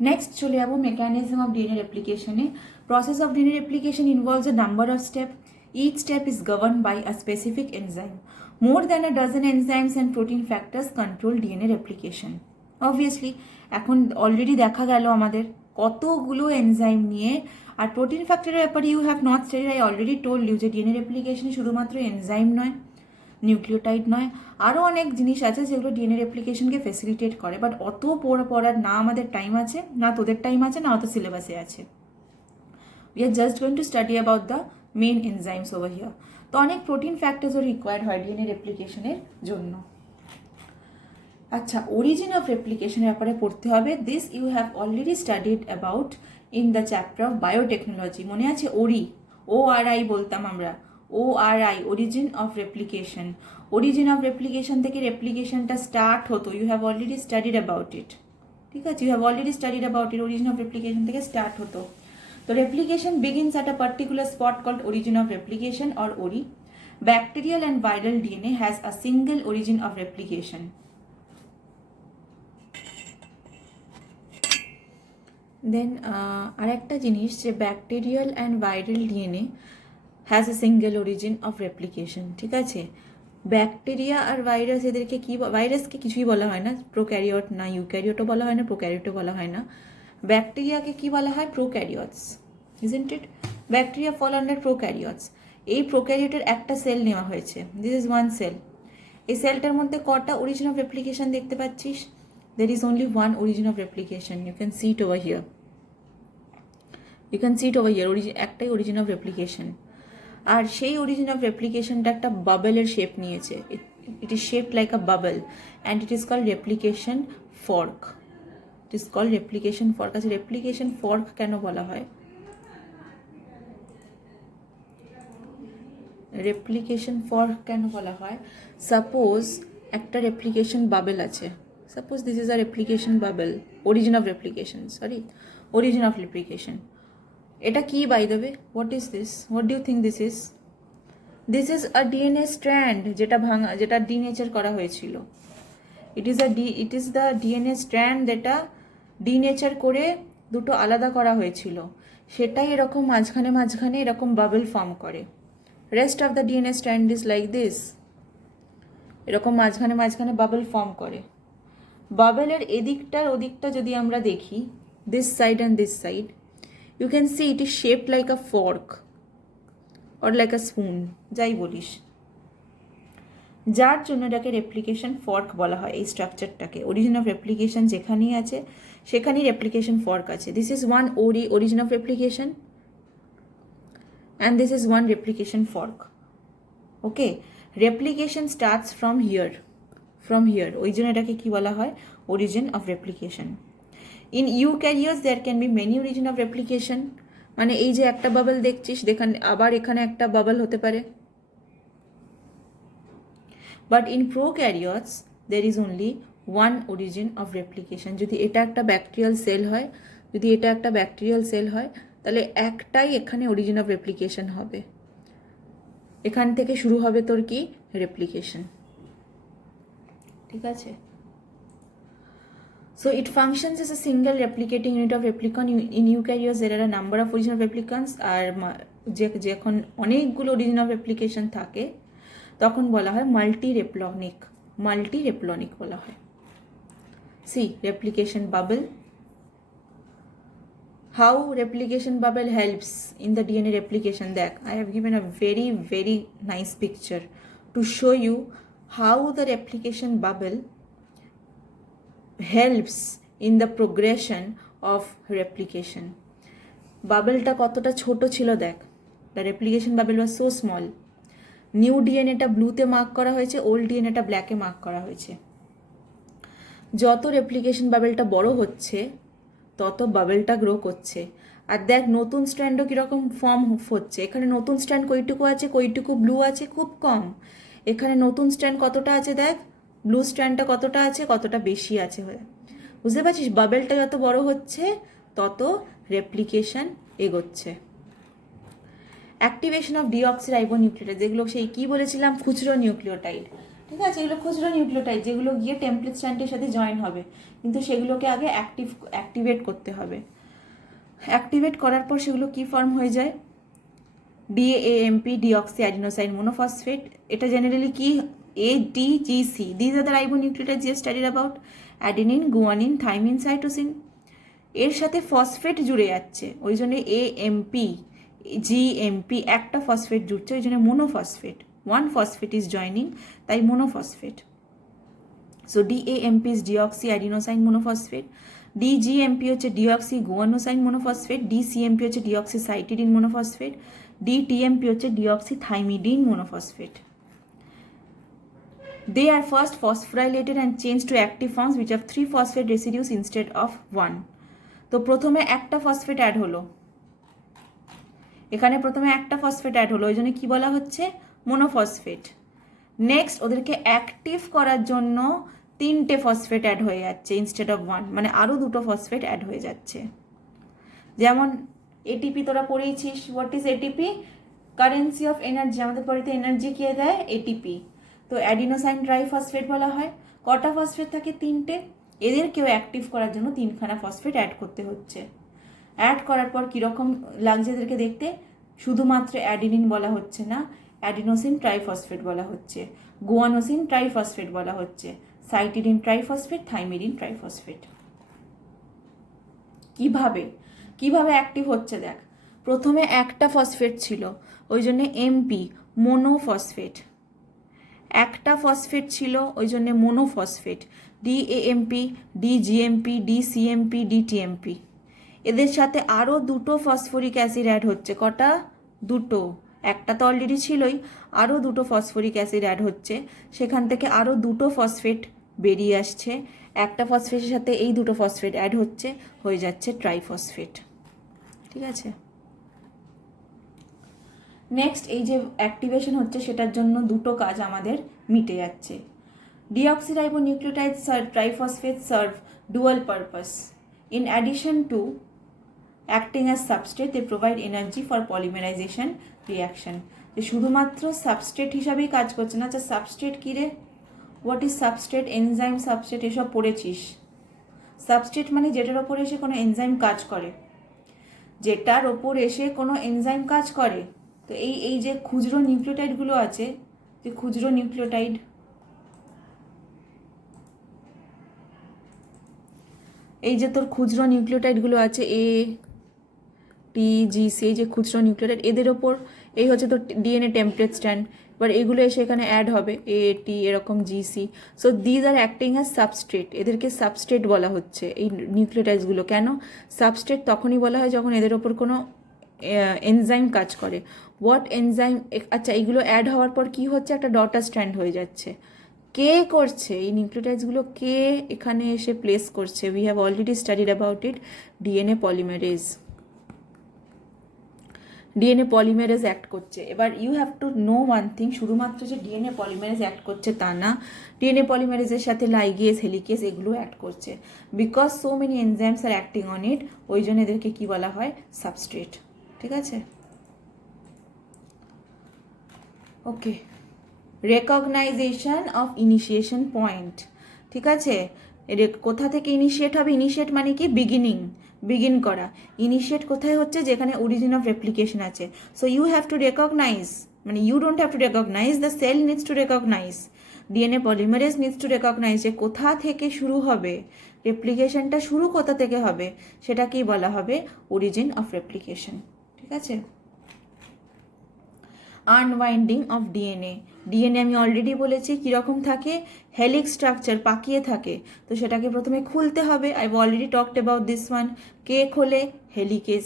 Next চলে যাবো mechanism of DNA রেপ্লিকেশনে। Process of DNA replication involves a number of steps. Each step is governed by a specific enzyme. More than a dozen enzymes and protein factors control DNA replication. Obviously, এখন already দেখা গেল আমাদের কতগুলো enzyme নিয়ে। আর protein ফ্যাক্টরের ব্যাপারে you have not studied, I already told you যে DNA রেপ্লিকেশনে শুধুমাত্র এনজাইম নয়, নিউক্লিওটাইড নয়, আরও অনেক জিনিস আছে যেগুলো ডিএনএ রেপ্লিকেশনকে ফেসিলিটেট করে। বাট অত পড়ার না আমাদের টাইম আছে, না তোদের টাইম আছে, না অত সিলেবাসে আছে। We are just going to study about the main enzymes over here. তো অনেক প্রোটিন ফ্যাক্টরসও রিকোয়ার্ড হয় ডিএনএ রেপ্লিকেশনের জন্য। আচ্ছা, অরিজিন অফ রেপ্লিকেশনের ব্যাপারে পড়তে হবে। This you have already studied about in the chapter of biotechnology. মনে আছে ORI বলতাম আমরা, ORI, origin of replication. Origin of replication থেকে রেপ্লিকেশনটা স্টার্ট হতো, you have already studied about it. ঠিক আছে, you have already studied about it. Origin of replication থেকে স্টার্ট হতো। তো replication begins at a particular spot called origin of replication or ORI. Bacterial and viral DNA has a single origin of replication. দেন আরেকটা জিনিস যে bacterial and viral DNA has a single origin of replication. ঠিক আছে, bacteria আর virus, এদেরকে কি, ভাইরাসকে কিছুই বলা হয় না, প্রোক্যারিওট না, ইউক্যারিওটও বলা হয় না, প্রোক্যারিওটও বলা হয় না। ব্যাকটেরিয়াকে কি বলা হয়? Prokaryotes, isn't it? Bacteria fall under prokaryotes. এই প্রোক্যারিওটের একটা সেল নেওয়া হয়েছে, দিস ইজ ওয়ান সেল। এই সেলটার মধ্যে কটা অরিজিন অফ রেপ্লিকেশন দেখতে পাচ্ছিস? There is only one origin of replication. You can see it over here. You can see it over here. একটাই origin of replication. আর সেই origin of replicationটা একটা বাবলের shape নিয়েছে। It is shaped like a bubble and it is called replication fork. It is called replication fork. আচ্ছা, replication fork কেন বলা হয়? replication fork কেন বলা হয়? Suppose একটা replication bubble আছে। Suppose this is a replication bubble, origin of replication, origin of replication. Eta ki, by the way, what is this? What do you think this is? This is a DNA strand jeta denature kora hoyechilo. It is the DNA strand jeta denature kore দুটো আলাদা করা হয়েছিল, সেটাই এরকম মাঝখানে এরকম bubble form করে। Rest of the DNA strand is like this, এরকম মাঝখানে বাবল ফর্ম করে। বাবলের এদিকটার ওদিকটা যদি আমরা দেখি, this side and this side, you can see it is shaped like a fork or like a spoon, যাই বলিস, যার জন্য এটাকে রেপ্লিকেশন ফর্ক বলা হয়। এই স্ট্রাকচারটাকে, অরিজিন অফ রেপ্লিকেশন যেখানেই আছে সেখানেই রেপ্লিকেশন ফর্ক আছে। This is one origin of replication and this is one replication fork. Okay, replication starts from here, ওই জন্য এটাকে কি বলা হয়? Origin of replication. In eukaryotes there can be many origin of replication. মানে এই যে একটা বাবল দেখছিস, আবার এখানে একটা বাবল হতে পারে। But in prokaryotes there is only one origin of replication. যদি এটা একটা ব্যাকটেরিয়াল সেল হয়, তাহলে একটাই এখানে অরিজিন অফ রেপ্লিকেশন হবে। এখান থেকে শুরু হবে তোর কি? রেপ্লিকেশন। ঠিক আছে, so it functions as a single replicating unit of replicon. In eukaryotes there are a number of origin of replicants, আর যখন অনেকগুলো অরিজিন অফ রেপ্লিকেশন থাকে তখন বলা হয় মাল্টি রেপ্লনিক বলা হয়। See replication bubble, how replication bubble helps in the DNA replication. দেখ, I have given a very very nice picture to show you how the replication bubble helps in the progression of replication. বাবলটা কতটা ছোট ছিল দেখ, the replication bubble was so small. New ডিএনএটা ব্লুতে mark করা হয়েছে, old ডিএনএটা ব্ল্যাকে mark করা হয়েছে। যত রেপ্লিকেশন বাবলটা বড় হচ্ছে তত বাবলটা গ্রো করছে। আর দেখ নতুন স্ট্র্যান্ডও কীরকম ফর্ম হচ্ছে। এখানে নতুন স্ট্র্যান্ড কইটুকু আছে, কইটুকু ব্লু আছে, খুব কম। এখানে নতুন স্ট্র্যান্ড কতটা আছে দেখ, ব্লু স্ট্র্যান্ডটা কতটা আছে, কতটা বেশি আছে। বুঝতে পারছিস? বাবেলটা যত বড় হচ্ছে তত রেপ্লিকেশন এগোচ্ছে। অ্যাক্টিভেশন অফ ডিঅক্সিরাইবোনিউক্লিওটাইড, যেগুলো সেই কী বলেছিলাম, খুচরো নিউক্লিওটাইড। ঠিক আছে, এগুলো খুচরো নিউক্লিওটাইড যেগুলো গিয়ে টেমপ্লেট স্ট্র্যান্ডের সাথে জয়েন হবে, কিন্তু সেগুলোকে আগে অ্যাক্টিভেট করতে হবে। অ্যাক্টিভেট করার পর সেগুলো কি ফর্ম হয়ে যায়, DAMP ডিঅক্সি অ্যাডিনোসাইন মোনোফসফেট। এটা জেনারেলি কি, ADGC, these are the ribonucleotide যে studied about adenine, guanine, thymine, cytosine. এর সাথে ফসফেট জুড়ে যাচ্ছে, ওই জন্য AMP GMP একটা ফসফেট জুড়ছে, ওই জন্য monophosphate, one phosphate is joining, তাই monophosphate. So DAMP is deoxy adenosine monophosphate, DGMP হচ্ছে ডিঅক্সি গুয়ানোসাইন মোনোফসফেট, DCMP হচ্ছে ডিঅক্সি সাইটিডিন মোনোফসফেট, DTMP হচ্ছে deoxy thymidine monophosphate. They are first phosphorylated and changed to active forms which have 3 phosphate residues instead of 1. তো প্রথমে একটা phosphate add হলো, এখানে প্রথমে একটা ফসফেট অ্যাড হলো, ওই জন্য কি বলা হচ্ছে, মোনোফসফেট। নেক্সট ওদেরকে অ্যাক্টিভ করার জন্য 3টে ফসফেট অ্যাড হয়ে যাচ্ছে ইনস্টেড অফ 1, মানে আরও 2টো ফসফেট অ্যাড হয়ে যাচ্ছে। যেমন ATP তোরা পড়েছিস, what is ATP, currency of energy, আমাদের বাড়িতে এনার্জি কে দেয়, ATP। তো অ্যাডিনোসাইন ট্রাইফসফেট বলা হয়। কটা ফসফেট থাকে, 3টে, এদেরকেও অ্যাক্টিভ করার জন্য 3খানা ফসফেট অ্যাড করতে হচ্ছে। অ্যাড করার পর কীরকম লাগছে এদেরকে দেখতে, শুধুমাত্র অ্যাডিনিন বলা হচ্ছে না, অ্যাডিনোসিন ট্রাইফসফেট বলা হচ্ছে, গুয়ানোসিন ট্রাইফসফেট বলা হচ্ছে, সাইটিডিন ট্রাইফসফেট, থাইমিডিন ট্রাইফসফেট। কিভাবে অ্যাক্টিভ হচ্ছে দেখ, প্রথমে একটা ফসফেট ছিল, ওই জন্য MP মোনোফসফেট, একটা ফসফেট ছিল, ওই জন্য মোনোফসফেট, DAMP, DGMP, DCMP, DTMP। এদের সাথে আরও 2টো ফসফরিক অ্যাসিড অ্যাড হচ্ছে, কটা, 2টো, একটা তো অলরেডি ছিলই, আরও 2টো ফসফরিক অ্যাসিড অ্যাড হচ্ছে, সেখান থেকে আরও 2টো ফসফেট বেরিয়ে আসছে, একটা ফসফেটের সাথে এই 2টো ফসফেট অ্যাড হচ্ছে, হয়ে যাচ্ছে ট্রাইফসফেট। ঠিক আছে, নেক্সট এই যে অ্যাক্টিভেশন হচ্ছে সেটার জন্য 2টো কাজ আমাদের মিটে যাচ্ছে। Deoxyribonucleotide triphosphate serve dual purpose. In addition to acting as substrate they provide energy for polymerisation reaction. যে শুধুমাত্র সাবস্ট্রেট হিসাবেই কাজ করছে না। আচ্ছা সাবস্ট্রেট কী রে, what is substrate, enzyme substrate এসব পড়েছিস। সাবস্ট্রেট মানে যেটার ওপর এসে কোনো এনজাইম কাজ করে, যেটার ওপর এসে কোনো এনজাইম কাজ করে। তো এই যে খুচরো নিউক্লিওটাইডগুলো আছে, যে খুচরো নিউক্লিওটাইড, এই যে তোর খুচরো নিউক্লিওটাইডগুলো আছে ATGC, এই যে খুচরো নিউক্লিওটাইড, এদের ওপর এই হচ্ছে তোর DNA টেমপ্লেট স্ট্র্যান্ড, এবার এগুলো এসে এখানে অ্যাড হবে AT এরকম GC। So these are acting as substrate, এদেরকে সাবস্ট্রেট বলা হচ্ছে এই নিউক্লিওটাইডসগুলো। কেন সাবস্ট্রেট তখনই বলা হয় যখন এদের ওপর কোনো এনজাইম কাজ করে। হোয়াট এনজাইম, আচ্ছা এইগুলো অ্যাড হওয়ার পর কি হচ্ছে, একটা ডটার স্ট্র্যান্ড হয়ে যাচ্ছে। কে করছে এই নিউক্লিওটাইডসগুলো, কে এখানে এসে প্লেস করছে, we have already studied about it, DNA polymerase. DNA polymerase act করছে। এবার you have to know one thing, শুধুমাত্র যে DNA পলিমেরেজ অ্যাক্ট করছে তা না, DNA পলিমেরেজের সাথে লাইগেজ, হেলিকেজ এগুলো অ্যাড করছে। Because so many enzymes are acting on it, ওই জন্য এদেরকে কী বলা হয়, সাবস্ট্রেট। ঠিক আছে, okay. Recognition of initiation point. ঠিক আছে, কোথা থেকে ইনিশিয়েট হবে, ইনিশিয়েট মানে কি, বিগিন করা। ইনিশিয়েট কোথায় হচ্ছে, যেখানে অরিজিন অফ রেপ্লিকেশন আছে। So you have to recognise, মানে you don't have to recognise, the cell needs to recognise, DNA polymerase needs to recognise যে কোথা থেকে শুরু হবে, রেপ্লিকেশনটা শুরু কোথা থেকে হবে, সেটাকেই বলা হবে অরিজিন অফ রেপ্লিকেশন। ঠিক আছে, আনওয়াইন্ডিং অফ ডিএনএ আমি অলরেডি বলেছি কীরকম থাকে, হেলিক্স স্ট্রাকচার, পাকিয়ে থাকে। তো সেটাকে প্রথমে খুলতে হবে, I already talked about this one. কে খোলে, হেলিকেজ।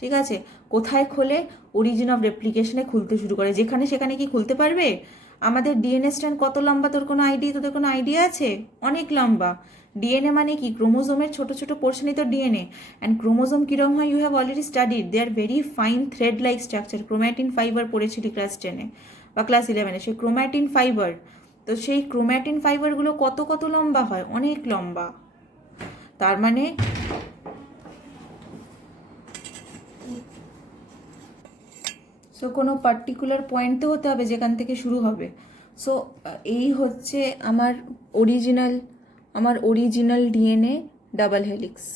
ঠিক আছে, কোথায় খোলে, অরিজিন অফ রেপ্লিকেশনে খুলতে শুরু করে, যেখানে সেখানে কি খুলতে পারবে। আমাদের DNA স্ট্র্যান্ড কত লম্বা, তোদের কোনো আইডিয়া আছে, অনেক লম্বা। DNA মানে কি, ক্রোমোজোমের ছোট ছোট পোর্শনই তো DNA। অ্যান্ড ক্রোমোজোম কীরকম হয়, you have already studied, they are very fine thread like structure. Chromatin fibre পড়েছিলি ক্লাস 10-এ বা ক্লাস 11-এ, সেই ক্রোম্যাটিন ফাইবার। তো সেই ক্রোম্যাটিন ফাইবারগুলো কত লম্বা হয়, অনেক লম্বা। তার মানে সো কোনো পার্টিকুলার পয়েন্টে হতে হবে যেখান থেকে শুরু হবে। সো এই হচ্ছে আমার অরিজিনাল ডিএনএ ডাবল হেলিক্স,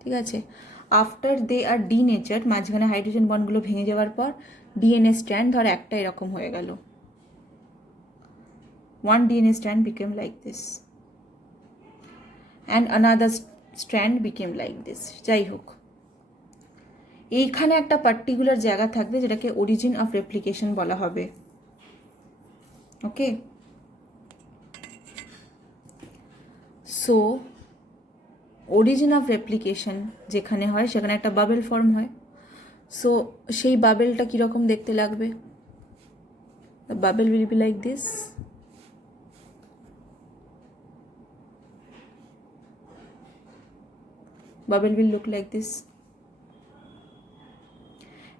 ঠিক আছে। আফটার দে আর ডিনেচার, মাঝখানে হাইড্রোজেন বন্ডগুলো ভেঙে যাওয়ার পর ডিএনএ স্ট্র্যান্ড ধর একটা এরকম হয়ে গেল, one DNA strand became like this and another strand became like this। যাই হোক, এইখানে একটা পার্টিকুলার জায়গা থাকবে যেটাকে অরিজিন অফ রেপ্লিকেশন বলা হবে। ওকে, সো অরিজিন অফ রেপ্লিকেশন যেখানে হয় সেখানে একটা বাবেল ফর্ম হয়। সো সেই বাবেলটা কীরকম দেখতে লাগবে? The bubble will be like this. Bubble will look like this.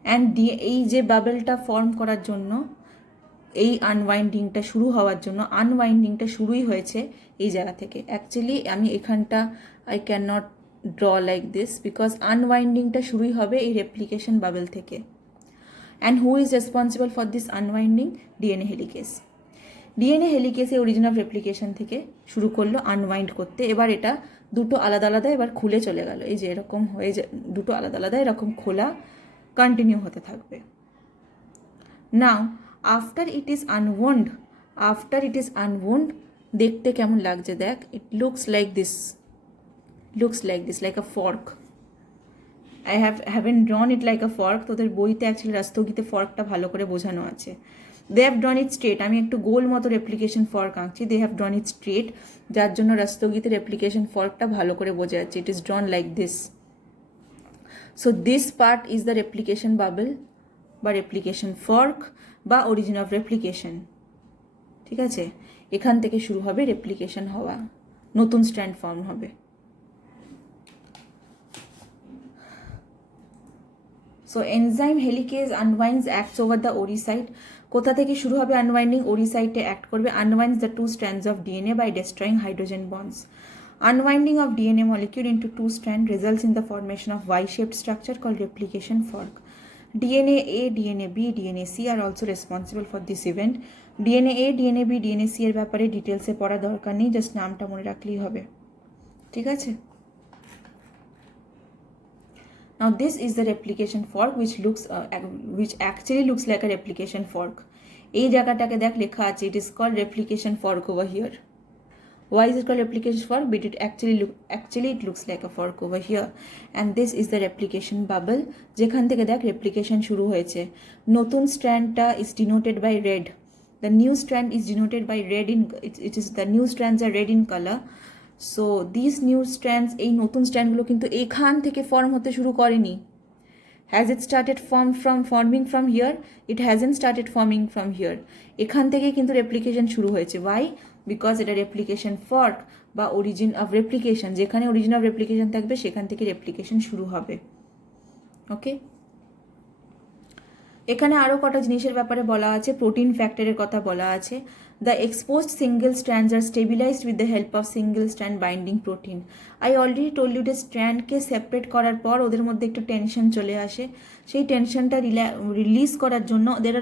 And এই যে বাবেলটা ফর্ম করার জন্য, এই আনওয়াইন্ডিংটা শুরু হওয়ার জন্য, আনওয়াইন্ডিংটা শুরুই হয়েছে এই জায়গা থেকে। অ্যাকচুয়ালি আমি এখানটা I can not draw like this because আনওয়াইন্ডিংটা শুরুই হবে এই রেপ্লিকেশন বাবেল থেকে। And who is responsible for this unwinding? DNA helicase. DNA হেলিকেসে অরিজিন অফ রেপ্লিকেশন থেকে শুরু করলো আনওয়াইন্ড করতে। এবার এটা দুটো আলাদা আলাদা এবার খুলে চলে গেল, এই যে এরকম হয়ে দুটো আলাদা আলাদা এরকম খোলা কন্টিনিউ হতে থাকবে। নাও আফটার ইট ইজ আনওয়ান্ড, দেখতে কেমন লাগছে দেখ, it looks like this, like a fork. I haven't ড্রন it like a fork. তোদের বইতে অ্যাকচুয়ালি রাস্তগীতে ফর্কটা ভালো করে বোঝানো আছে। দে হ্যাভ ড্রন ইট স্ট্রেট, আমি একটু গোল মতো রেপ্লিকেশন ফর্ক আঁকছি। দে হ্যাভ ড্রন ইট স্ট্রেট, যার জন্য রাস্তগীতে রেপ্লিকেশন ফর্কটা ভালো করে বোঝা যাচ্ছে। It is drawn like this. So this part is the replication bubble বা রেপ্লিকেশন ফর্ক বা অরিজিন অফ রেপ্লিকেশন, ঠিক আছে। এখান থেকে শুরু হবে রেপ্লিকেশন হওয়া, নতুন স্ট্র্যান্ড ফর্ম হবে। সো enzyme helicase unwinds acts over the ori site. কোথা থেকে শুরু হবে আনওয়াইন্ডিং? ওরি সাইটে অ্যাক্ট করবে। Unwinds the two strands of DNA by destroying hydrogen bonds. Unwinding of DNA molecule into two strands results in the formation of Y-shaped structure called replication fork. DNA A, DNA B, DNA C are also responsible for this event. DNA A, DNA B, DNA C এর ব্যাপারে ডিটেলসে পড়া দরকার নেই, just নামটা মনে রাখলেই হবে, ঠিক আছে। Now this is the replication fork which actually looks like a replication fork. এই জায়গাটাকে দেখ লেখা আছে, it is called replication fork over here. Why is it called replication fork? But it it looks like a fork over here. And this is the replication bubble. যেখান থেকে দেখ replication শুরু হয়েছে। নতুন স্ট্র্যান্ডটা is denoted by red. The new strand is denoted by red the new strands are red in color. So these new strands, এই নতুন স্ট্র্যান্ডগুলো কিন্তু এখান থেকে ফর্ম হতে শুরু করেনি। Has it started forming from here? It hasn't started forming from here. এখান থেকেই কিন্তু রেপ্লিকেশন শুরু হয়েছে। Why? Because এটা রেপ্লিকেশন ফর্ক বা অরিজিন অফ রেপ্লিকেশন। যেখানে অরিজিন অফ রেপ্লিকেশন থাকবে সেখান থেকে রেপ্লিকেশন শুরু হবে। ওকে, এখানে আরও কটা জিনিসের ব্যাপারে বলা আছে। প্রোটিন ফ্যাক্টরের কথা বলা আছে। The exposed single strands are stabilised with the help of single strand binding protein. I already told you যে স্ট্র্যান্ডকে সেপারেট করার পর ওদের মধ্যে একটু টেনশন চলে আসে। সেই টেনশনটা রিলিজ করার জন্য ওদের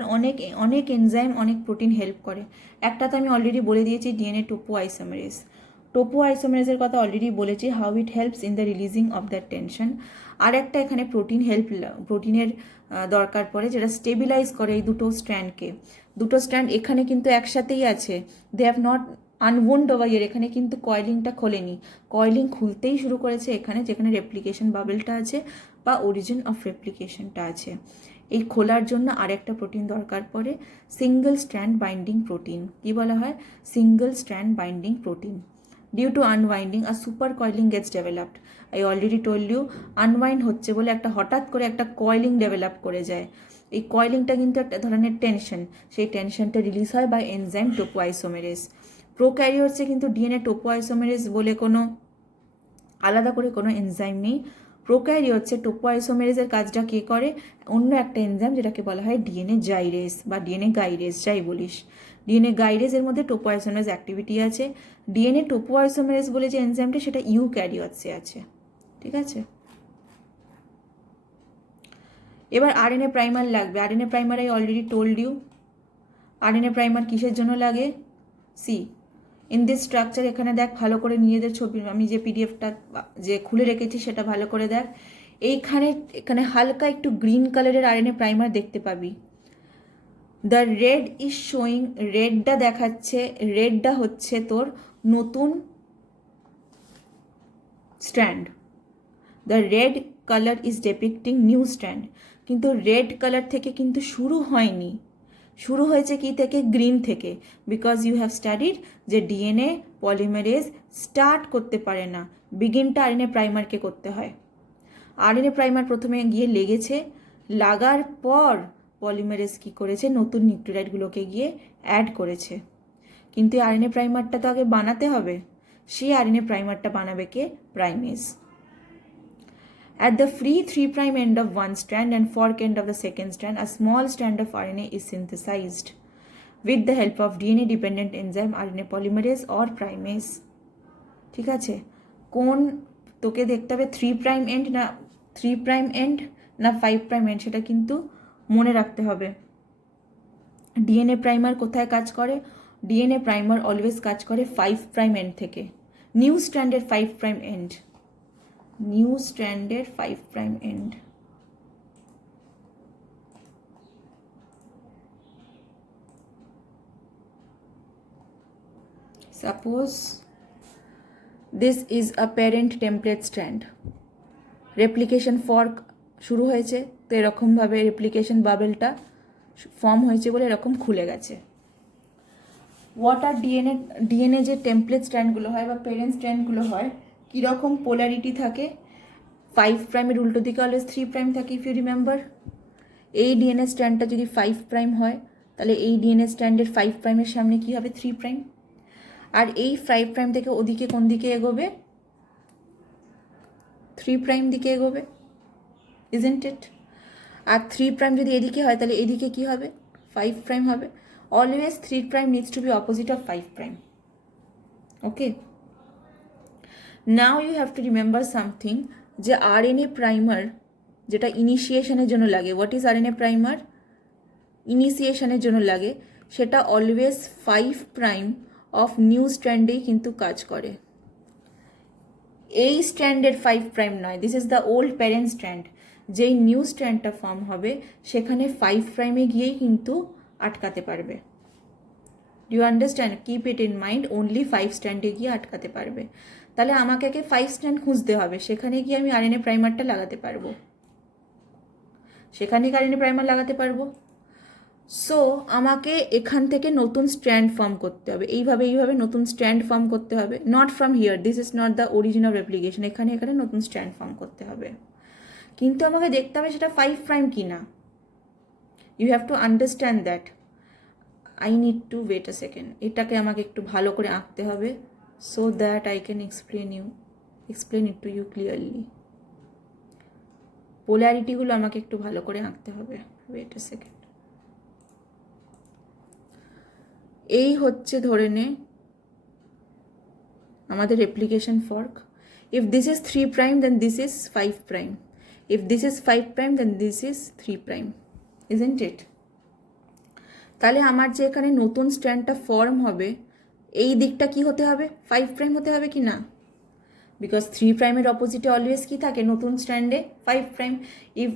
অনেক এনজাইম, অনেক প্রোটিন হেল্প করে। একটা তো আমি অলরেডি বলে দিয়েছি, ডিএনএ টোপো আইসোমেরেজ। টোপো আইসোমেরেজের কথা অলরেডি বলেছি, how it helps in the releasing of that tension. আর একটা এখানে প্রোটিনের দরকার পড়ে, যেটা স্টেবিলাইজ করে এই দুটো স্ট্র্যান্ডকে। দুটো স্ট্র্যান্ড এখানে কিন্তু একসাথেই আছে, they have not unwound over here. এখানে কিন্তু কয়েলিংটা খোলেনি, কয়েলিং খুলতেই শুরু করেছে এখানে, যেখানে রেপ্লিকেশন বাবেলটা আছে বা অরিজিন অফ রেপ্লিকেশনটা আছে। এই খোলার জন্য আরেকটা প্রোটিন দরকার পড়ে, সিঙ্গেল স্ট্র্যান্ড বাইন্ডিং প্রোটিন। কি বলা হয়? Single strand binding protein. Due to unwinding আর supercoiling gets developed. I already told you, unwind হচ্ছে বলে একটা হঠাৎ করে একটা কয়েলিং ডেভেলপ করে যায়। এই কয়েলিংটা কিন্তু একটা ধরনের টেনশন, সেই টেনশনটা রিলিজ হয় বাই এনজাইম টোপো আইসোমেরেজ। প্রোক্যারিওটসে কিন্তু ডিএনএ টোপো আইসোমেরেজ বলে কোনো আলাদা করে কোনো এনজাইম নেই। প্রোক্যারিওটসে টোপো আইসোমেরেজের কাজটা কে করে? অন্য একটা এনজাইম, যেটাকে বলা হয় ডিএনএ জাইরেজ বা ডিএনএ গাইরেজ, যাই বলিস। ডিএনএ গাইরেজের মধ্যে টোপো আইসোমেরেজ অ্যাক্টিভিটি আছে। ডিএনএ টোপো আইসোমেরেজ বলে যে এনজাইমটা, সেটা ইউক্যারিওটসে আছে, ঠিক আছে। এবার আরএনএ প্রাইমার লাগবে। RNA primer I already told you, RNA primer কিসের জন্য লাগে? সি ইন দিস স্ট্রাকচার, এখানে দেখ ভালো করে নিজেদের ছবি, আমি যে পিডিএফটা যে খুলে রেখেছি সেটা ভালো করে দেখ। এখানে হালকা একটু গ্রিন কালারের আরএনএ প্রাইমার দেখতে পাবি। দ্য রেড ইজ শোয়িং, রেডটা দেখাচ্ছে, রেডটা হচ্ছে তোর নতুন strand. The red colour is depicting new strand, কিন্তু রেড কালার থেকে কিন্তু শুরু হয়নি, শুরু হয়েছে কি থেকে? গ্রিন থেকে। বিকজ ইউ হ্যাভ স্টাডিড যে ডিএনএ পলিমারেজ স্টার্ট করতে পারে না, বিগিনটা আরএনএ প্রাইমারকে করতে হয়। আরএনএ প্রাইমার প্রথমে গিয়ে লেগেছে, লাগার পর পলিমারেজ কি করেছে? নতুন নিউক্লিওটাইডগুলোকে গিয়ে অ্যাড করেছে। কিন্তু আরএনএ প্রাইমারটা তো আগে বানাতে হবে, সেই আরএনএ প্রাইমারটা বানাবে কে? Primase. At the free 3' end of one strand and fork end of the second strand, a small strand of RNA is synthesized with the help of DNA-dependent enzyme RNA polymerase or primase. ঠিক আছে, কোন তোকে দেখতে হবে 3' end না 3' end না 5' end, সেটা কিন্তু মনে রাখতে হবে। ডিএনএ প্রাইমার কোথায় কাজ করে? ডিএনএ প্রাইমার অলওয়েজ কাজ করে 5' end থেকে, নিউ স্ট্র্যান্ডের 5' end, নিউ স্ট্র্যান্ডের 5' end। Suppose this is a parent template strand, replication fork শুরু হয়েছে, তো এরকমভাবে রেপ্লিকেশন বাবেলটা ফর্ম হয়েছে বলে এরকম খুলে গেছে। হোয়াট আর ডিএনএ যে টেমপ্লেট স্ট্র্যান্ডগুলো হয় বা প্যারেন্ট স্ট্র্যান্ডগুলো হয়, কীরকম পোলারিটি থাকে? 5' উল্টো দিকে অলওয়েজ 3' থাকে, ইফ ইউ রিমেম্বার। এই ডিএনএ স্ট্র্যান্ডটা যদি 5' হয়, তাহলে এই ডিএনএ স্ট্র্যান্ডের 5'-এর সামনে কী হবে? 3'। আর এই 5' থেকে ওদিকে কোন দিকে এগোবে? 3' দিকে এগোবে, ইজেন্ট ইট? আর 3' যদি এদিকে হয়, তাহলে এদিকে কী হবে? 5' হবে। Always 3' needs to be opposite of 5'। Okay, now you have to remember something, যে আরএনএ প্রাইমার যেটা ইনিশিয়েশনের জন্য লাগে, হোয়াট ইজ আরএনএ প্রাইমার? ইনিশিয়েশনের জন্য লাগে, সেটা অলওয়েজ 5' অফ নিউ স্ট্র্যান্ডেই কিন্তু কাজ করে। এই স্ট্র্যান্ডের 5' নয়, this is the old parent strand. যেই নিউ স্ট্র্যান্ডটা ফর্ম হবে সেখানে 5'-এ গিয়েই কিন্তু আটকাতে পারবে। Do you understand? Keep it in mind, only 5 স্ট্র্যান্ডে গিয়ে আটকাতে পারবে। তাহলে আমাকে 5 স্ট্র্যান্ড খুঁজতে হবে, সেখানে গিয়ে আমি আরএনএ প্রাইমারটা লাগাতে পারবো, সেখানে গিয়ে আরএনএ প্রাইমার লাগাতে পারবো। সো আমাকে এখান থেকে নতুন স্ট্র্যান্ড ফর্ম করতে হবে, এইভাবে নতুন স্ট্র্যান্ড ফর্ম করতে হবে। Not from here, this is not the origin of replication, এখানে নতুন স্ট্র্যান্ড ফর্ম করতে হবে। কিন্তু আমাকে দেখতে হবে সেটা 5' কি না। You have to understand that. I need to wait a second, এটাকে আমাকে একটু ভালো করে আঁকতে হবে, so that I can explain it to you clearly. পোলারিটিগুলো আমাকে একটু ভালো করে আঁকতে হবে। Wait a second. এই হচ্ছে ধরে নে আমাদের replication fork. If this is 3' then this is 5'। If this is 5' then this is 3', isn't it? তাহলে আমার যে এখানে নতুন স্ট্র্যান্ডটা ফর্ম হবে, এই দিকটা কি হতে হবে? 5' হতে হবে কি না? বিকজ 3'-এর অপোজিটে অলওয়েজ কি থাকে? নতুন স্ট্র্যান্ডে 5'। ইফ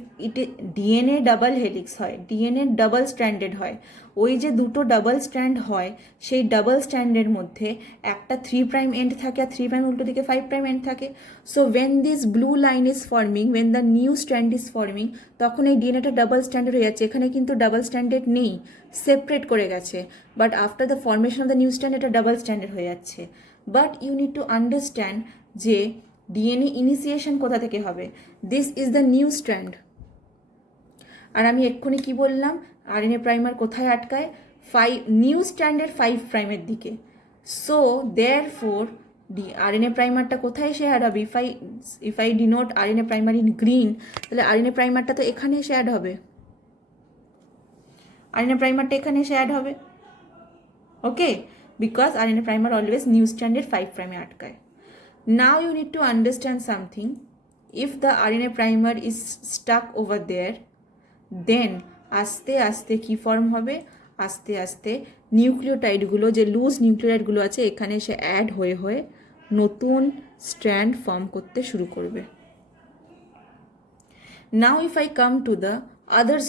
ডিএনএ ডাবল হেলিক্স হয়, ডিএনএ ডাবল স্ট্র্যান্ডেড হয়, ওই যে দুটো ডাবল স্ট্র্যান্ড হয়, সেই ডাবল স্ট্র্যান্ডের মধ্যে একটা 3' এন্ড থাকে আর 3' উল্টো দিকে 5' এন্ড থাকে। So when this blue line is forming, when the new strand is forming, তখন এই ডিএনএটা ডাবল স্ট্র্যান্ডেড হয়ে যাচ্ছে। এখানে কিন্তু ডাবল স্ট্র্যান্ডেড নেই, সেপারেট করে গেছে, but after the formation of the new strand এটা ডাবল স্ট্র্যান্ডেড হয়ে যাচ্ছে। But you need to understand যে ডিএনএ ইনিশিয়েশন কোথা থেকে হবে? This is the new strand. আর আমি এক্ষুনি কি বললাম? আরএনএ প্রাইমার কোথায় আটকায়? নিউ স্ট্র্যান্ডের 5'-এর দিকে। সো দেয়ার ফোর আরএনএ প্রাইমারটা কোথায় এসে অ্যাড হবে? If I denote RNA primer in green, তাহলে আরএনএ প্রাইমারটা তো এখানে এসে অ্যাড হবে, আরএনএ প্রাইমারটা এখানে এসে অ্যাড হবে। Okay, because RNA primer always new স্ট্র্যান্ডের 5'-এ আটকায়। Now you need to understand something. If the RNA primer is stuck over there, then আস্তে আস্তে কি ফর্ম হবে? আস্তে আস্তে নিউক্লিওটাইডগুলো, যে লুজ নিউক্লিওটাইডগুলো আছে, এখানে এসে অ্যাড হয়ে হয়ে নতুন স্ট্র্যান্ড ফর্ম করতে শুরু করবে। Now if I come to the other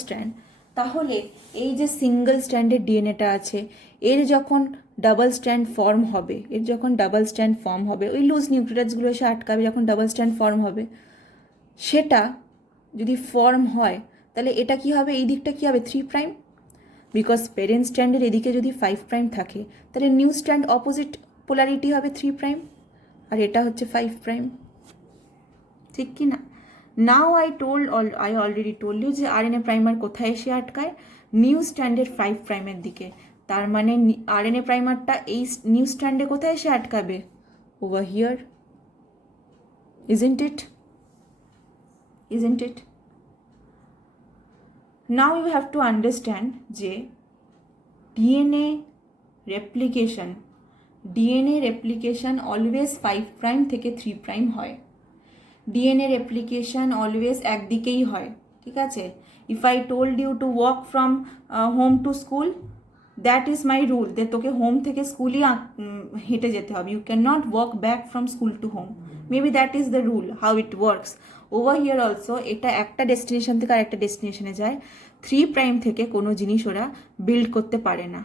strand, তাহলে এই যে সিঙ্গেল স্ট্র্যান্ডের ডিএনএটা আছে, এর যখন ডাবল স্ট্র্যান্ড ফর্ম হবে, ওই লুজ নিউক্লিওটাইডসগুলো এসে আটকাবে, যখন ডাবল স্ট্র্যান্ড ফর্ম হবে, সেটা যদি ফর্ম হয় তাহলে এটা কি হবে, এই দিকটা কি হবে 3', বিকজ প্যারেন্ট স্ট্র্যান্ডের এদিকে যদি 5' থাকে তাহলে নিউ স্ট্র্যান্ড অপোজিট পোলারিটি হবে 3', আর এটা হচ্ছে 5', ঠিক কি না? Now I already told you যে আরএনএ প্রাইমার কোথায় এসে আটকায়, নিউ স্ট্র্যান্ডের 5'-এর দিকে। তার মানে আরএনএ প্রাইমারটা এই নিউ স্ট্র্যান্ডে কোথায় এসে আটকাবে, over here, isn't it? Now you have to understand যে ডিএনএ রেপ্লিকেশন অলওয়েজ 5' থেকে 3' হয়। ডিএনএ রেপ্লিকেশন অলওয়েজ একদিকেই হয়, ঠিক আছে? If I told you to walk from home to school, that is my rule, যে তোকে হোম থেকে স্কুলই হেঁটে যেতে হবে, you can not walk back from school to home, maybe that is the rule, how it works. Over here also এটা একটা destination থেকে আর একটা ডেস্টিনেশনে যায়, 3' থেকে কোনো জিনিস ওরা বিল্ড করতে পারে না।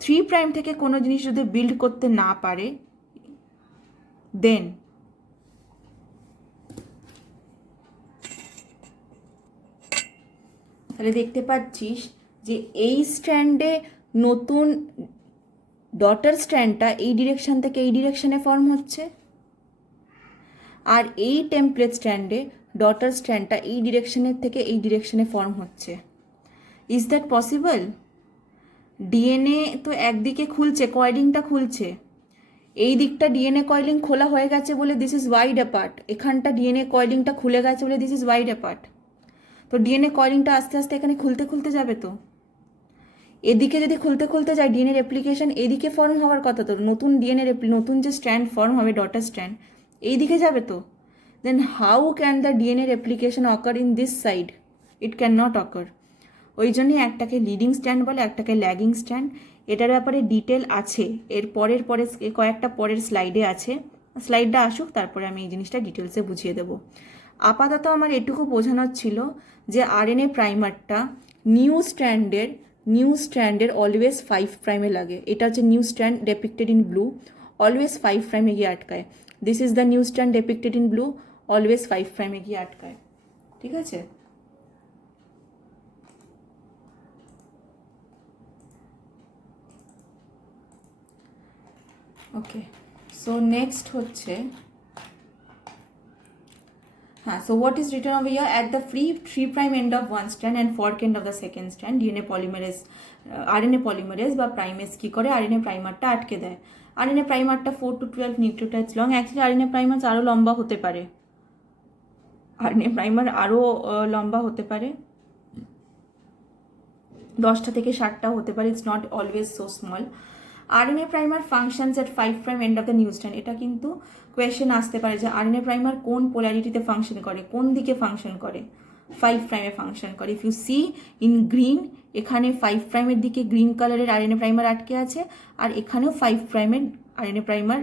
3' থেকে কোনো জিনিস যদি বিল্ড করতে না পারে, দেন তাহলে দেখতে পাচ্ছিস যে এই স্ট্র্যান্ডে নতুন ডটার স্ট্র্যান্ডটা এই ডিরেকশন থেকে এই ডিরেকশনে ফর্ম হচ্ছে, আর এই টেমপ্লেট স্ট্র্যান্ডে ডটার স্ট্র্যান্ডটা এই ডিরেকশনের থেকে এই ডিরেকশনে ফর্ম হচ্ছে। Is that possible? ডিএনএ তো একদিকে খুলছে, কয়েলিংটা খুলছে, এই দিকটা ডিএনএ কয়েলিং খোলা হয়ে গেছে বলে দিস ইজ ওয়াইড অ্যাপার্ট, এখানটা ডিএনএ কয়েলিংটা খুলে গেছে বলে দিস ইজ ওয়াইড অ্যাপার্ট। তো ডিএনএ কয়েলিংটা আস্তে আস্তে এখানে খুলতে যাবে, তো এদিকে যদি খুলতে যায় ডিএনএ রেপ্লিকেশন এদিকে ফর্ম হওয়ার কথা, তো নতুন নতুন যে স্ট্র্যান্ড ফর্ম হবে ডটার স্ট্র্যান্ড এইদিকে যাবে, তো then how can the DNA replication occur in this side? It can not occur. ওই জন্যই একটাকে লিডিং স্ট্র্যান্ড বলে, একটাকে ল্যাগিং স্ট্র্যান্ড। এটার ব্যাপারে ডিটেল আছে এর পরের কয়েকটা পরের স্লাইডে আছে, স্লাইডটা আসুক তারপরে আমি এই জিনিসটা ডিটেলসে বুঝিয়ে দেবো। আপাতত আমার এটুকু বোঝানোর ছিল যে আরএনএ প্রাইমারটা নিউ স্ট্র্যান্ডের অলওয়েজ 5'-এ লাগে। এটা হচ্ছে new strand depicted in blue, always 5'-এ গিয়ে আটকায়। This is the new strand depicted in blue, always 5'-এ গিয়ে আটকায়, ঠিক আছে? ওকে, সো নেক্সট হচ্ছে, হ্যাঁ, so what is written over here? At the free 3' end of one strand and fork end of the second strand, RNA polymerase বা primase কি করে আরএনএ প্রাইমারটা আটকে দেয়। আরএনএ প্রাইমারটা 4 to 12 নিউক্লিওটাইডস লং। অ্যাকচুয়ালি আরএনএ প্রাইমার আরও লম্বা হতে পারে, লম্বা হতে পারে, 10টা থেকে 60টাও হতে পারে, it's not always so small. RNA primer functions at 5' end of the new strand. এটা কিন্তু কোয়েশ্চেন আসতে পারে যে আরএনএ প্রাইমার কোন পোলারিটিতে ফাংশন করে, কোন দিকে ফাংশন করে, 5'-এ ফাংশন করে। If you see in green, এখানে 5'-এর দিকে গ্রিন কালারের আরএনএ প্রাইমার আটকে আছে, আর এখানেও 5'-এর আরএনএ প্রাইমার,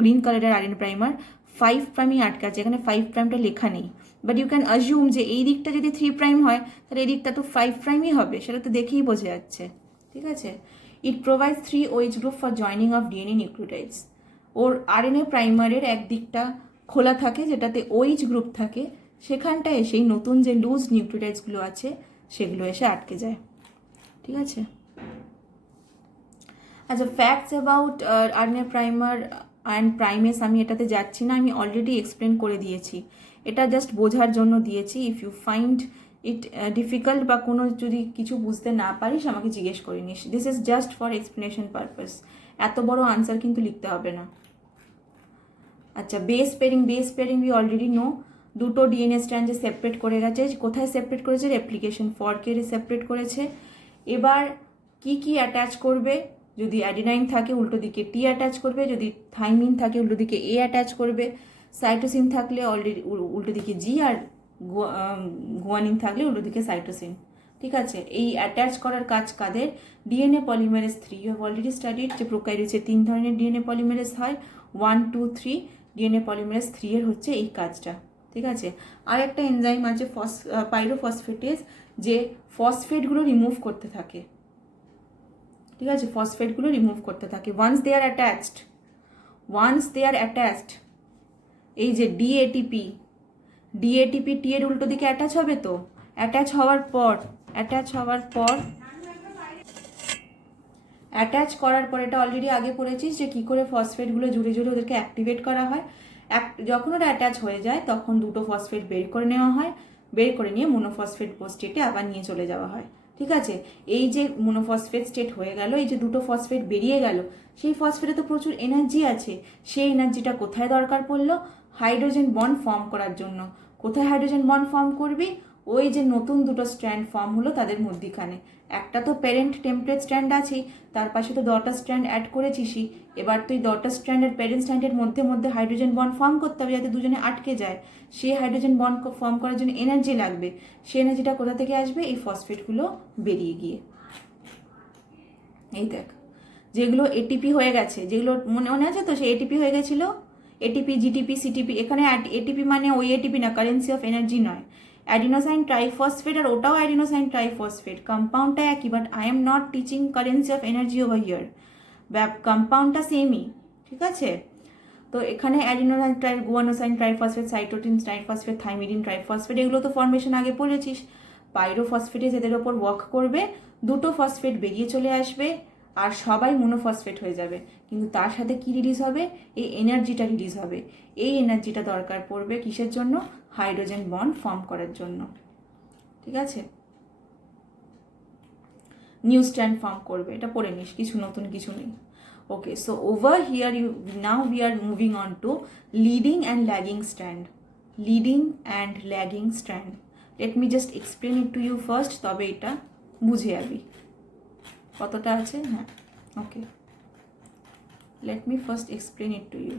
গ্রিন কালারের আরএনএ প্রাইমার 5'-ই আটকে আছে, এখানে 5'টা লেখা নেই। বাট ইউ ক্যান অ্যাজিউম যে এই দিকটা যদি 3' হয় তাহলে এই দিকটা তো 5'ই হবে, সেটা তো দেখেই বোঝা যাচ্ছে, ঠিক আছে? It provides 3 OH group for joining of DNA nucleotides. ওর আরএনএ প্রাইমারের একদিকটা খোলা থাকে যেটাতে OH গ্রুপ থাকে, সেখানটায় এসেই নতুন যে লুজ নিউক্লিওটাইডসগুলো আছে সেগুলো এসে আটকে যায়, ঠিক আছে? আচ্ছা, facts about RNA primer and primase আমি এটাতে যাচ্ছি না, আমি অলরেডি এক্সপ্লেন করে দিয়েছি, এটা জাস্ট বোঝার জন্য দিয়েছি। If you find it difficult বা কোনো যদি কিছু বুঝতে না পারিস আমাকে জিজ্ঞেস করে নিস, this is just for explanation purpose, এত বড় আনসার কিন্তু লিখতে হবে না। আচ্ছা, base pairing we already no, দুটো ডিএনএ স্ট্র্যান্ড যে সেপারেট করে গেছে, কোথায় সেপারেট করেছে? রেপ্লিকেশন ফর্কের সেপারেট করেছে। এবার কি অ্যাটাচ করবে? যদি অ্যাডিনাইন থাকে উল্টো দিকে টি অ্যাটাচ করবে, যদি থাইমিন থাকে উল্টো দিকে এ অ্যাটাচ করবে, সাইটোসিন থাকলে অলরেডি উল্টো দিকে জি, আর গুয়ানিন থাকলে উল্টো দিকে সাইটোসিন। ঠিক আছে, এই অ্যাটাচ করার কাজ কাদের? DNA polymerase 3। You have already studied যে প্রোক্যারিওটে 3 ধরনের ডিএনএ পলিমারেজ হয়, 1, 2, 3। ডিএনএ পলিমারেজ 3 এর হচ্ছে এই কাজটা। ঠিক আছে, আর একটা এনজাইম আছে পাইরোফসফেটেজ, যে ফসফেটগুলো রিমুভ করতে থাকে। ঠিক আছে, ফসফেটগুলো রিমুভ করতে থাকে ওয়ান্স দে আর অ্যাটাচড। এই যে ডিএটিপি টি এর উল্টো দিকে অ্যাটাচ হবে, তো অ্যাটাচ হওয়ার পর অ্যাটাচ করার পর, এটা অলরেডি আগে পড়েছিস যে কী করে ফসফেটগুলো জুড়ে জুড়ে ওদেরকে অ্যাক্টিভেট করা হয়। যখন ওটা অ্যাটাচ হয়ে যায় তখন দুটো ফসফেট বের করে নেওয়া হয়, বের করে নিয়ে মোনোফসফেট স্টেটে আবার নিয়ে চলে যাওয়া হয়। ঠিক আছে, এই যে মোনোফসফেট স্টেট হয়ে গেল, এই যে দুটো ফসফেট বেরিয়ে গেল, সেই ফসফেটে তো প্রচুর এনার্জি আছে। সেই এনার্জিটা কোথায় দরকার পড়লো? হাইড্রোজেন বন্ড ফর্ম করার জন্য। কোথায় হাইড্রোজেন বন্ড ফর্ম করবি? ওই যে নতুন দুটো স্ট্র্যান্ড ফর্ম হলো তাদের মধ্যিখানে। একটা তো প্যারেন্ট টেমপ্লেট স্ট্র্যান্ড আছেই, তার পাশে তো ডটার স্ট্র্যান্ড অ্যাড করেছিসই। এবার তুই ডটার স্ট্র্যান্ড আর প্যারেন্ট স্ট্র্যান্ডের মধ্যে মধ্যে হাইড্রোজেন বন্ড ফর্ম করতে হবে যাতে দুজনে আটকে যায়। সেই হাইড্রোজেন বন্ড ফর্ম করার জন্য এনার্জি লাগবে। সেই এনার্জিটা কোথা থেকে আসবে? এই ফসফেটগুলো বেরিয়ে গিয়ে। এই দেখ, যেগুলো এটিপি হয়ে গেছে, যেগুলো মনে আছে তো, সে এটিপি হয়ে গেছিল, এটিপি, জিটিপি, সিটিপি। এখানে এটিপি মানে ওই এটিপি না, কারেন্সি অফ এনার্জি নয়, অ্যাডিনোসাইন ট্রাইফসফেট, আর ওটাও অ্যাডিনোসাইন ট্রাইফসফেট। কম্পাউন্ডটা একই, but I am not teaching currency of energy over here. কম্পাউন্ডটা সেমই। ঠিক আছে, তো এখানে adenosine guanosine triphosphate, cytidine triphosphate, thymidine triphosphate, এগুলো তো ফর্মেশন আগে পড়েছিস। পাইরোফসফেটেজ এদের ওপর ওয়ার্ক করবে, দুটো ফসফেট বেরিয়ে চলে আসবে, আর সবাই মোনোফসফেট হয়ে যাবে। কিন্তু তার সাথে কি রিলিজ হবে? এই এনার্জিটা রিলিজ হবে। এই এনার্জিটা দরকার পড়বে কিসের জন্য? হাইড্রোজেন বন্ড ফর্ম করার জন্য। ঠিক আছে, নিউ স্ট্র্যান্ড ফর্ম করবে, এটা পড়ে নিস, কিছু নতুন কিছু নেই। ওকে, so over here now we are moving on to leading and lagging strand. Leading and lagging strand. Let me just explain it to you first, তবে এটা বুঝে যাবি কতটা আছে। হ্যাঁ, ওকে, let me first explain it to you.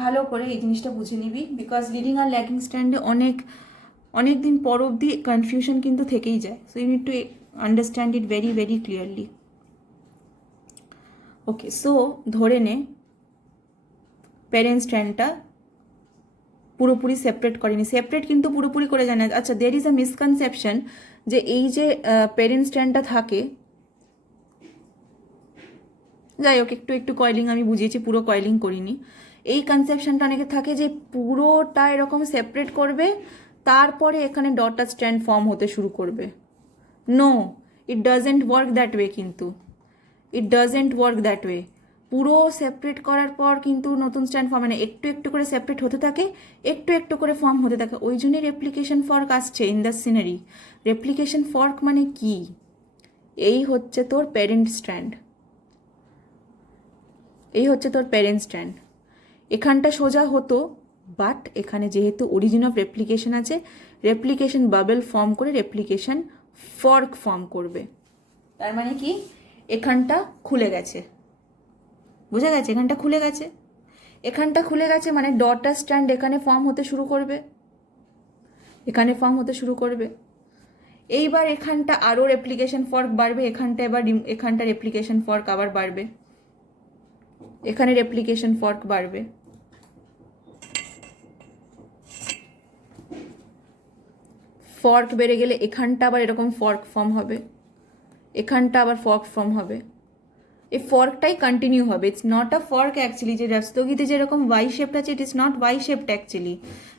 ভালো করে এই জিনিসটা বুঝে নিবি, বিকজ লিডিং আর ল্যাগিং স্ট্যান্ডে অনেক দিন পর অবধি কনফিউশন কিন্তু থেকেই যায়। So you need to understand it very very clearly. Okay, so ধরে নে প্যারেন্ট স্ট্র্যান্ডটা পুরোপুরি সেপারেট করেনি, সেপারেট কিন্তু পুরোপুরি করে জানা। আচ্ছা, দের ইজ আ মিসকনসেপশন যে এই যে প্যারেন্ট স্ট্র্যান্ডটা থাকে, যাই হোক, একটু কয়েলিং আমি বুঝিয়েছি, পুরো কয়েলিং করিনি। এই কনসেপশনটা অনেকে থাকে যে পুরোটা এরকম সেপারেট করবে, তারপরে এখানে ডটার স্ট্র্যান্ড ফর্ম হতে শুরু করবে। No, it doesn't work that way. কিন্তু it doesn't work that way. পুরো সেপারেট করার পর কিন্তু নতুন স্ট্র্যান্ড ফর্ম, মানে একটু করে সেপারেট হতে থাকে, একটু করে ফর্ম হতে থাকে। ওই জন্যই রেপ্লিকেশন ফর্ক আসছে in the scenery. Replication fork মানে কি? এই হচ্ছে তোর প্যারেন্ট স্ট্র্যান্ড, এই হচ্ছে তোর প্যারেন্ট স্ট্র্যান্ড। এখানটা সোজা হতো, বাট এখানে যেহেতু অরিজিন অফ রেপ্লিকেশন আছে, রেপ্লিকেশন বাবেল ফর্ম করে রেপ্লিকেশন ফর্ক ফর্ম করবে। তার মানে কি? এখানটা খুলে গেছে, বুঝা গেছে? এখানটা খুলে গেছে, এখানটা খুলে গেছে মানে ডটার স্ট্র্যান্ড এখানে ফর্ম হতে শুরু করবে, এখানে ফর্ম হতে শুরু করবে। এইবার এখানটা আরও রেপ্লিকেশন ফর্ক বাড়বে, এখানটা এবার এখানটা রেপ্লিকেশন ফর্ক আবার বাড়বে, এখানে রেপ্লিকেশন ফর্ক বাড়বে। ফর্ক বেড়ে গেলে এখানটা আবার এরকম ফর্ক ফর্ম হবে, এখানটা আবার ফর্ক ফর্ম হবে। এই ফর্কটাই কন্টিনিউ হবে। It's not a fork actually. যে রাস্তগিতে যেরকম ওয়াই শেপড আছে, it is not Y shaped actually.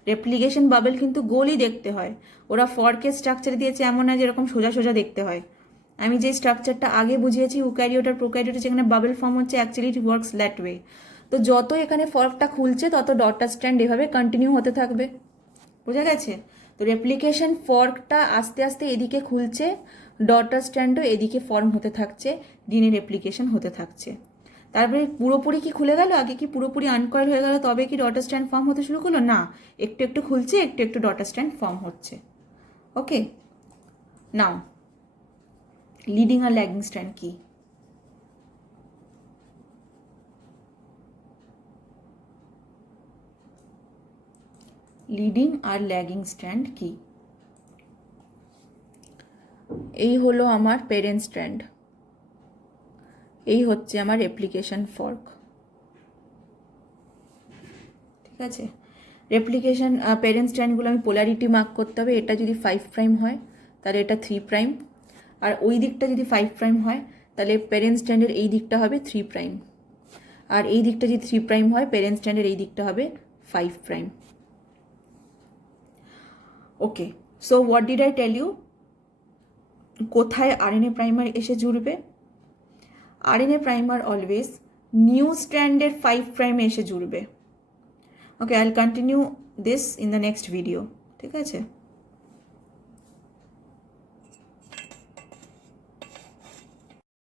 Replication bubble কিন্তু গোলই দেখতে হয়। ওরা ফর্কের স্ট্রাকচার দিয়েছে এমন না যেরকম সোজা সোজা দেখতে হয়। আমি যে স্ট্রাকচারটা আগে বুঝিয়েছি ইউক্যারিওট আর প্রোক্যারিওটে, যেখানে বাবেল ফর্ম হচ্ছে, actually it works that way. তো যত এখানে ফর্কটা খুলছে তত ডটার স্ট্র্যান্ড এভাবে কন্টিনিউ হতে থাকবে, বোঝা গেছে? তো রেপ্লিকেশন ফর্কটা আস্তে আস্তে এদিকে খুলছে, ডটার স্ট্র্যান্ডও এদিকে ফর্ম হতে থাকছে, ডিএনএ রেপ্লিকেশন হতে থাকছে। তারপরে পুরোপুরি কি খুলে গেল? আগে কি পুরোপুরি আনকয়েল হয়ে গেল তবে কি ডটার স্ট্র্যান্ড ফর্ম হতে শুরু করলো? না, একটু খুলছে, একটু ডটার স্ট্র্যান্ড ফর্ম হচ্ছে। ওকে, নাও লিডিং আর ল্যাগিং স্ট্র্যান্ড কি? লিডিং আর ল্যাগিং স্ট্র্যান্ড কি? এই হলো আমার প্যারেন্ট স্ট্র্যান্ড, এই হচ্ছে আমার রেপ্লিকেশন ফর্ক। ঠিক আছে, রেপ্লিকেশন প্যারেন্ট স্ট্র্যান্ডগুলো আমি পোলারিটি মার্ক করতে হবে। এটা যদি 5' হয় তাহলে এটা 3', আর ওই দিকটা যদি 5' হয় তাহলে প্যারেন্ট স্ট্র্যান্ডের এই দিকটা হবে 3', আর এই দিকটা যদি 3' হয় প্যারেন্ট স্ট্র্যান্ডের এই দিকটা হবে 5'। Okay, so what did I tell you? কোথায় আরএনএ প্রাইমার এসে জুড়বে? আরএনএ প্রাইমার অলওয়েজ নিউ স্ট্র্যান্ডের 5' এসে জুড়বে। Okay, I will continue this in the next video. ঠিক আছে।